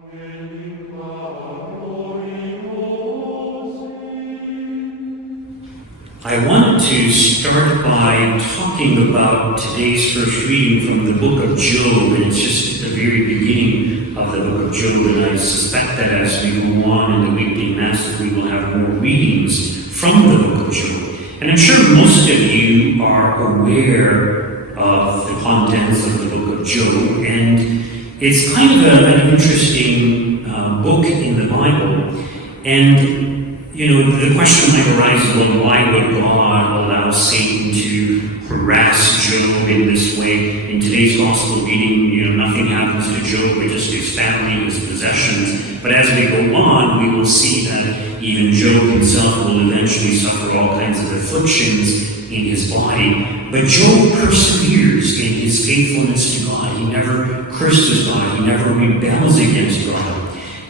want to start by talking about today's first reading from the book of Job, and it's just at the very beginning of the book of Job, and I suspect that as we go on in the weekly masses, we will have more readings from the book of Job. And I'm sure most of you are aware of the contents of the book of Job, and it's kind of an interesting book in the Bible. And the question might arise, well, why would God allow Satan to harass Job in this way? In today's gospel reading, nothing happens to Job, but just his family, his possessions. But as we go on, we will see that even Job himself will eventually suffer all kinds of afflictions in his body. But Job perseveres in his faithfulness to God. He never curses God. He never rebels against God.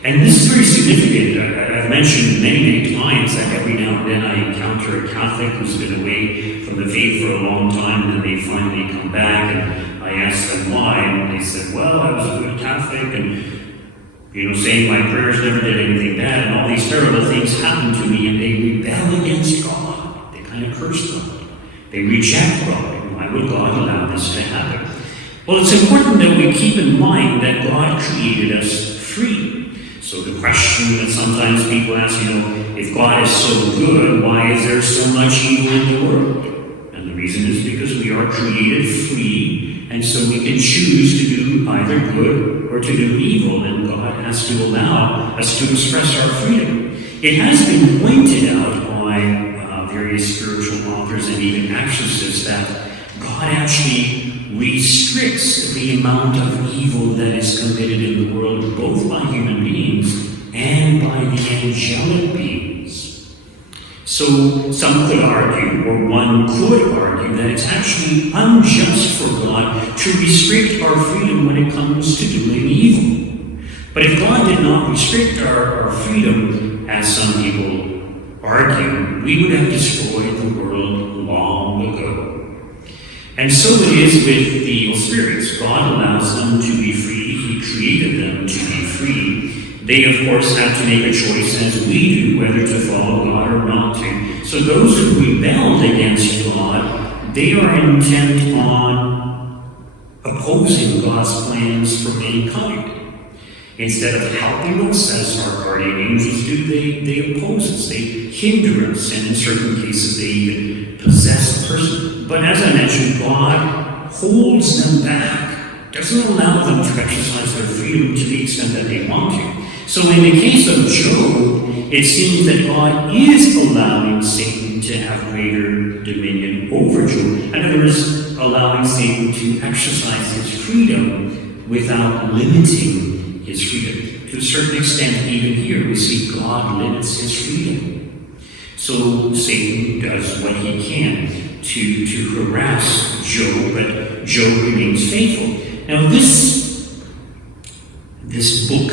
And this is very significant. I've mentioned many times that every now and then I encounter a Catholic who's been away from the faith for a long time, and then they finally come back, and I ask them why, and they said, well, I was a good Catholic, and saying my prayers never did anything bad, and all these terrible things happened to me, and they rebel against God. They kind of curse God. They reject God. Why would God allow this to happen? Well, it's important that we keep in mind that God created us free. So the question that sometimes people ask, if God is so good, why is there so much evil in the world? And the reason is because we are created free, and so we can choose to do either good or to do evil, and God has to allow us to express our freedom. It has been pointed out by various spiritual authors and even exorcists that God actually restricts the amount of evil that is committed in the world, both by human beings and by the angelic beings. So some could argue, or one could argue, that it's actually unjust for God to restrict our freedom when it comes to doing evil. But if God did not restrict our freedom, as some people argue, we would have destroyed the world long ago. And so it is with the evil spirits. God allows them to be free. He created them to be free. They, of course, have to make a choice, as we do, whether to follow God or not to. So those who rebelled against God, they are intent on opposing God's plans for mankind. Instead of helping us, as our guardian angels do, they oppose us, they hinder us, and in certain cases they even possess a person. But as I mentioned, God holds them back, doesn't allow them to exercise their freedom to the extent that they want to. So in the case of Job, it seems that God is allowing Satan to have greater dominion over Job. In other words, allowing Satan to exercise his freedom without limiting his freedom. To a certain extent, even here, we see God limits his freedom. So Satan does what he can to harass Job, but Job remains faithful. Now this book,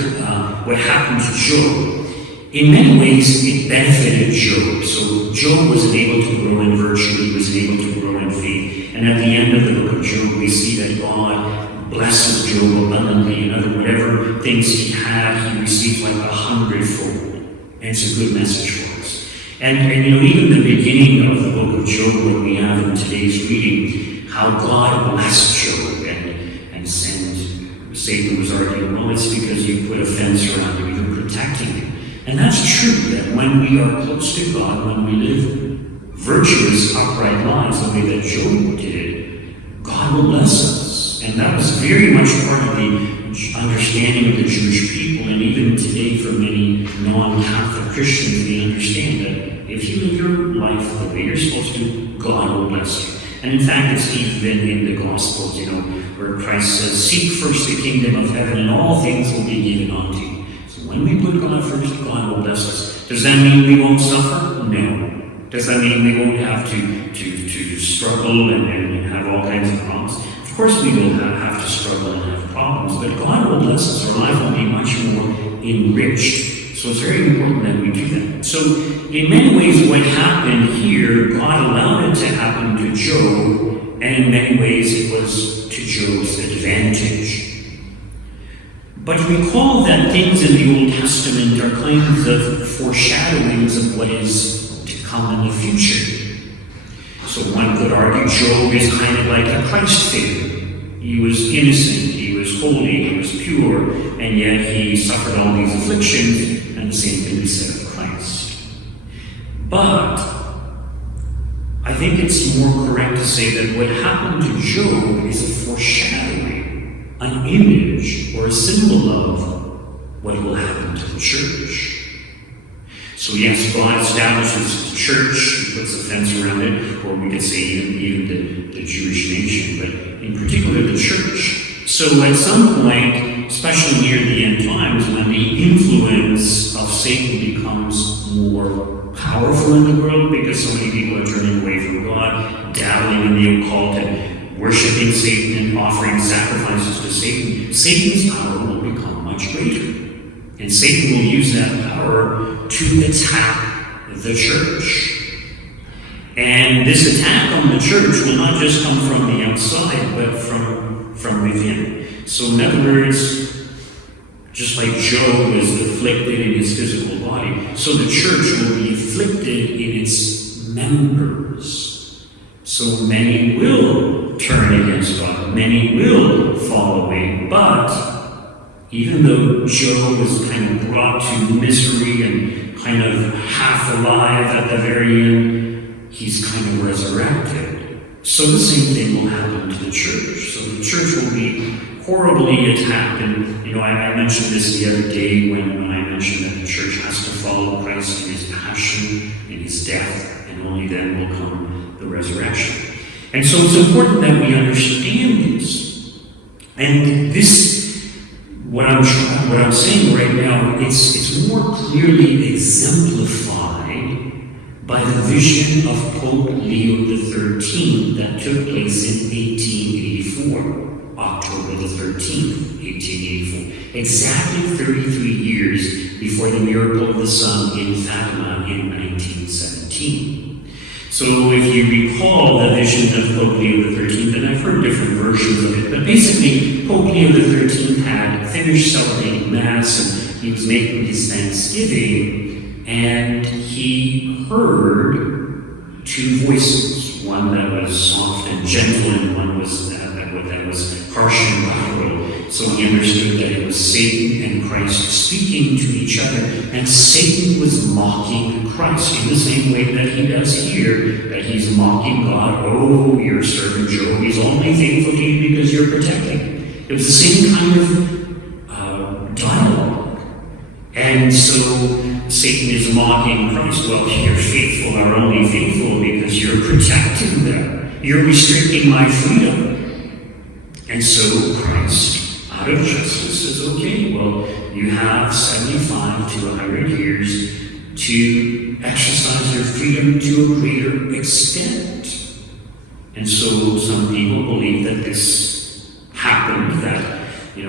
what happened to Job, in many ways it benefited Job. So Job was able to grow in virtue, he was able to grow in faith. And at the end of the book of Job, we see that God blesses Job abundantly. In other words, whatever things he had, he received like 100-fold. And it's a good message for us. And even the beginning of the book of Job, what we have in today's reading, how God blessed Job, and Satan was arguing, well, it's because you put a fence around him, you're protecting him. And that's true, that when we are close to God, when we live virtuous, upright lives, the way that Job did, God will bless us. And that was very much part of the understanding of the Jewish people, and even today for many non-Catholic Christians, they understand that if you live your life the way you're supposed to, God will bless you. And in fact, it's even in the Gospels, where Christ says, seek first the kingdom of heaven, and all things will be given unto you. So when we put God first, God will bless us. Does that mean we won't suffer? No. Does that mean we won't have to struggle and have all kinds of problems? Of course we will have to struggle and have problems, but God will bless us. Our life will be much more enriched. So it's very important that we do that. So in many ways what happened here, God allowed it to happen to Job, and in many ways it was to Job's advantage. But recall that things in the Old Testament are kinds of foreshadowings of what is to come in the future. So one could argue Job is kind of like a Christ figure. He was innocent, he was holy, he was pure, and yet he suffered all these afflictions, and the same can be said of Christ. But I think it's more correct to say that what happened to Job is a foreshadowing, an image, or a symbol of what will happen to the church. So yes, God establishes the church, he puts a fence around it, or we could say even the Jewish nation, but in particular the church. So at some point, especially near the end times, when the influence of Satan becomes more powerful in the world, because so many people are turning away from God, dabbling in the occult and worshiping Satan and offering sacrifices to Satan, Satan's power will become much greater. And Satan will use that power to attack the church. And this attack on the church will not just come from the outside, but from within. So in other words, just like Job is afflicted in his physical body, so the church will be afflicted in its members. So many will turn against God, many will fall away, but even though Job was kind of brought to misery and kind of half alive at the very end, he's kind of resurrected. So the same thing will happen to the church. So the church will be horribly attacked. And, I mentioned this the other day when I mentioned that the church has to follow Christ in his passion, in his death, and only then will come the resurrection. And so it's important that we understand this. And this, what I'm saying right now, it's more clearly exemplified by the vision of Pope Leo XIII that took place in 1884, October the 13th, 1884, exactly 33 years before the miracle of the sun in Fatima in 1917. So if you recall the vision of Pope Leo XIII, and I've heard different versions of it, but basically Pope Leo XIII had finished celebrating Mass and he was making his Thanksgiving, and he heard two voices, one that was soft and gentle and one was that was harsh and loud. So he understood that it was Satan and Christ speaking to each other, and Satan was mocking Christ in the same way that he does here, that he's mocking God. Oh, your servant Job, he's only faithful to you because you're protecting him. It was the same kind of dialogue. And so Satan is mocking Christ. Well, your faithful are only faithful because you're protecting them. You're restricting my freedom. And so Christ, out of justice, says, okay, well, you have 75 to 100 years to exercise your freedom to a greater extent. And so some people believe that this happened, that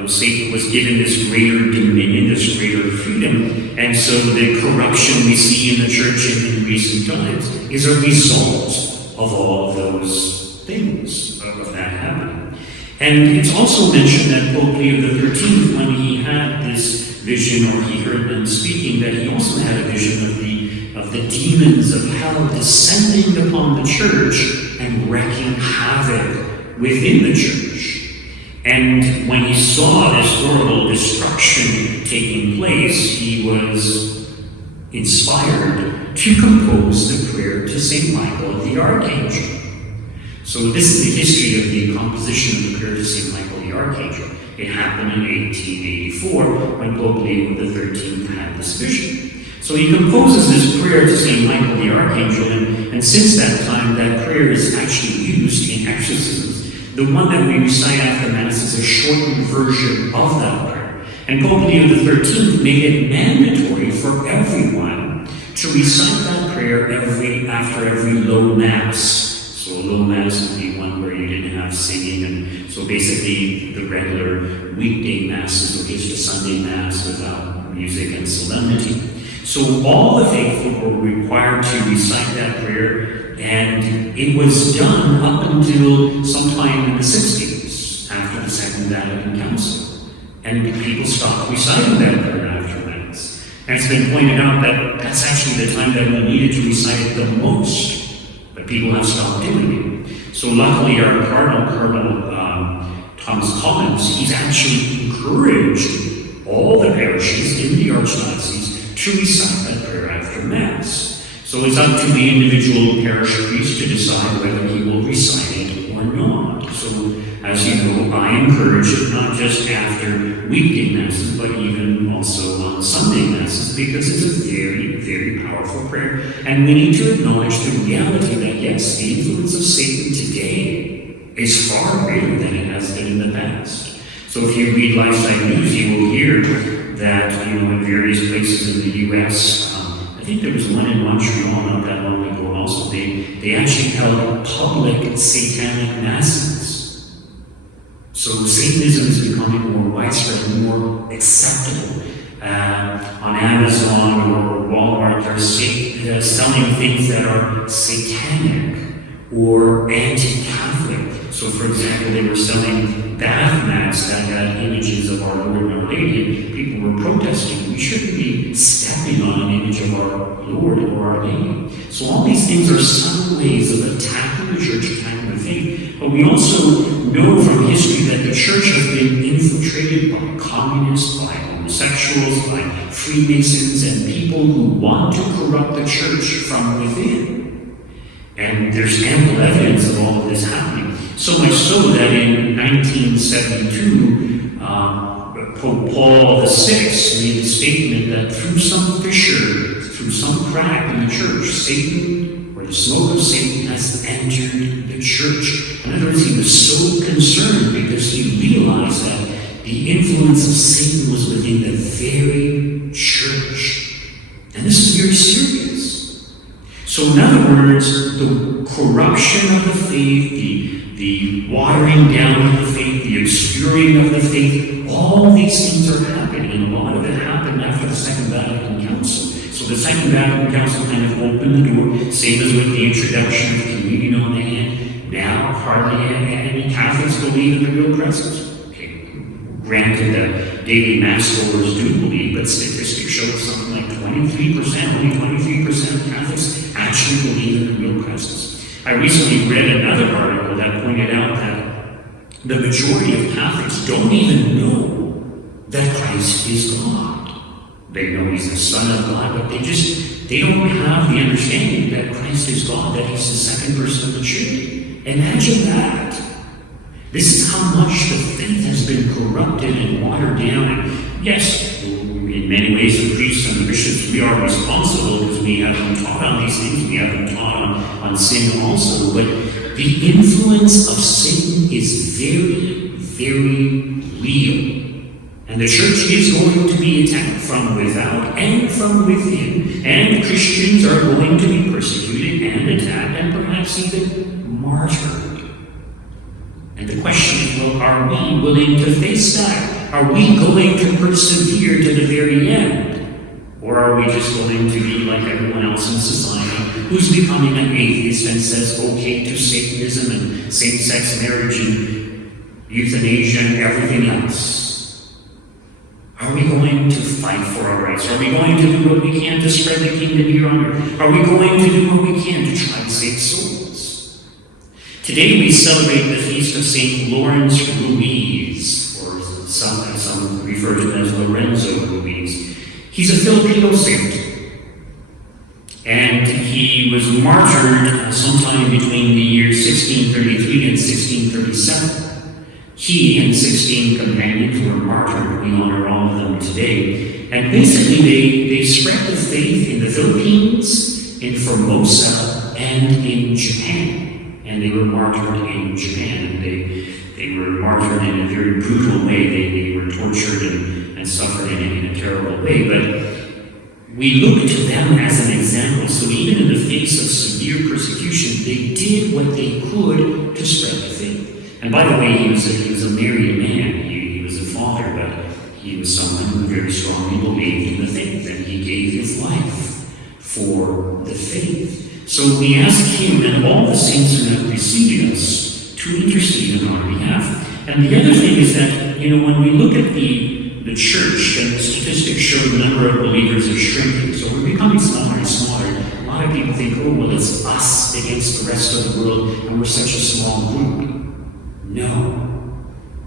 Satan was given this greater dominion, this greater freedom, and so the corruption we see in the church in recent times is a result of all of those things, of that happening. And it's also mentioned that Pope Leo XIII, when he had this vision, or he heard them speaking, that he also had a vision of the demons of hell descending upon the church and wreaking havoc within the church. And when he saw this horrible destruction taking place, he was inspired to compose the prayer to St. Michael the Archangel. So this is the history of the composition of the prayer to St. Michael the Archangel. It happened in 1884 when Pope Leo XIII had this vision. So he composes this prayer to St. Michael the Archangel, and since that time that prayer is actually used in exorcisms. The one that we recite after Mass is a shortened version of that prayer. And Pope Leo XIII made it mandatory for everyone to recite that prayer after every low Mass. So a low Mass would be one where you didn't have singing, and so basically the regular weekday Masses were just a Sunday Mass without music and solemnity. So all the faithful were required to recite that prayer, and it was done up until sometime in the 60s, after the Second Vatican Council. And and people stopped reciting that prayer after Mass. And it's been pointed out that that's actually the time that we needed to recite it the most, but people have stopped doing it. So luckily our Cardinal Thomas Collins, he's actually encouraged all the parishes in the Archdiocese to recite that prayer after Mass. So it's up to the individual parish priest to decide whether he will recite it or not. So as you know, I encourage it not just after weekday Masses, but even also on Sunday Masses, because it's a very, very powerful prayer. And we need to acknowledge the reality that, yes, the influence of Satan today is far greater than it has been in the past. So if you read Lifestyle News, you will hear that, in various places in the U.S., I think there was one in Montreal not that long ago also, they actually held public satanic masses. So Satanism is becoming more widespread, more acceptable. On Amazon or Walmart, they're selling things that are satanic or anti-Catholic. So for example, they were selling bath mats that had images of our Lord and Our Lady. People were protesting. We shouldn't be stepping on an image of our Lord or Our Lady. So all these things are subtle ways of attacking the church, attacking the faith. But we also know from history that the church has been infiltrated by communists, by homosexuals, by Freemasons, and people who want to corrupt the church from within. And there's ample evidence of all of this happening. So much so that in 1972, Pope Paul VI made a statement that through some fissure, through some crack in the church, Satan, or the smoke of Satan, has entered the church. In other words, he was so concerned because he realized that the influence of Satan was within the very church. And this is very serious. So in other words, the corruption of the faith, the watering down of the faith, the obscuring of the faith, all these things are happening, and a lot of it happened after the Second Vatican Council. So the Second Vatican Council kind of opened the door, same as with the introduction of communion on the hand. Now, hardly any Catholics believe in the real presence. Okay. Granted that daily Mass goers do believe, but statistics show something like 23%, only 23% of Catholics actually believe in the real presence. I recently read another article that pointed out that the majority of Catholics don't even know that Christ is God. They know He's the Son of God, but they don't have the understanding that Christ is God, that He's the second person of the Trinity. Imagine that. This is how much the faith has been corrupted and watered down. And yes, in many ways, the priests and the bishops, we are responsible because we have been taught on these things, we have been taught on sin also, but the influence of Satan is very, very real. And the church is going to be attacked from without and from within, and Christians are going to be persecuted and attacked and perhaps even martyred. And the question is, well, are we willing to face that? Are we going to persevere to the very end? Or are we just going to be like everyone else in society who's becoming an atheist and says okay to Satanism and same-sex marriage and euthanasia and everything else? Are we going to fight for our rights? Are we going to do what we can to spread the kingdom here on earth? Are we going to do what we can to try to save souls? Today we celebrate the feast of St. Lawrence Ruiz, or some refer to him as Lorenzo Ruiz. He's a Filipino saint, and he was martyred sometime between the years 1633 and 1637. He and 16 companions were martyred. We honor all of them today. And basically they spread the faith in the Philippines, in Formosa, and in Japan. And they were martyred in Japan. They were martyred in a very brutal way. They were tortured and suffered in a terrible way. But we look to them as an example. So even in the face of severe persecution, they did what they could to spread the faith. And by the way, he was a married man. He was a father, but he was someone who very strongly believed in the faith, and he gave his life for the faith. So we ask him and all the saints who have preceded us to intercede on our behalf. And the other thing is that, when we look at the the church, and the statistics show the number of believers is shrinking, so we're becoming smaller and smaller. A lot of people think, oh, well, it's us against the rest of the world, and we're such a small group. No.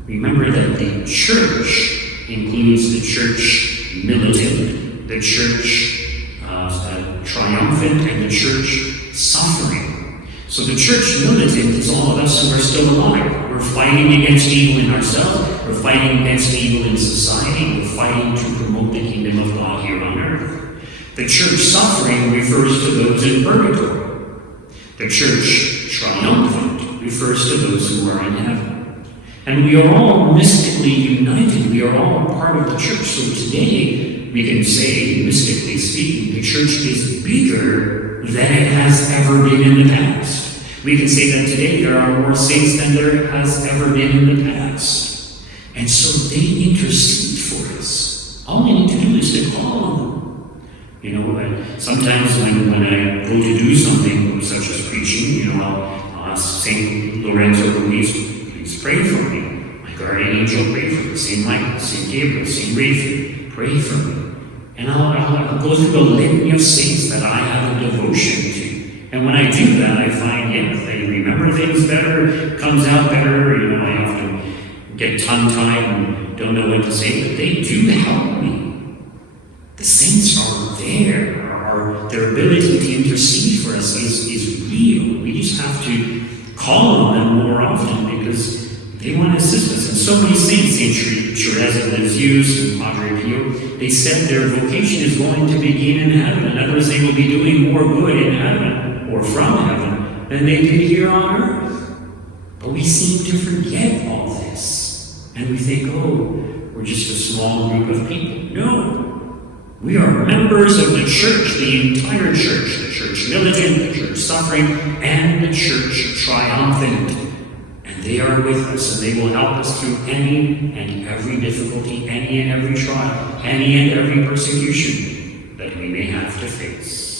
Remember that the church includes the church militant, the church triumphant, and the church suffering. So the church militant is all of us who are still alive. We're fighting against evil in ourselves. We're fighting against evil in society. We're fighting to promote the kingdom of God here on earth. The church suffering refers to those in purgatory. The church triumphant refers to those who are in heaven. And we are all mystically united. We are all part of the church. So today, we can say, mystically speaking, the church is bigger than it has ever been in the past. We can say that today there are more saints than there has ever been in the past. And so they intercede for us. All we need to do is to call on them. You know, sometimes when I go to do something such as preaching, I'll ask St. Lorenzo Ruiz, please pray for me. My guardian angel, pray for me. St. Michael, St. Gabriel, St. Raphael, pray for me. And I'll go through a litany of saints that I have a devotion to. And when I do that, I find, they remember things better, comes out better. I often get tongue-tied and don't know what to say, but they do help me. The saints are there. Their ability to intercede for us is real. We just have to call on them more often because they want to assist us. And so many saints, St. Therese of Lisieux and Padre Pio, they said their vocation is going to begin in heaven. In other words, they will be doing more good in heaven or from heaven than they did here on earth. But we seem to forget all this. And we think, we're just a small group of people. No. We are members of the church, the entire church, the church militant, the church suffering, and the church triumphant. And they are with us, and they will help us through any and every difficulty, any and every trial, any and every persecution that we may have to face.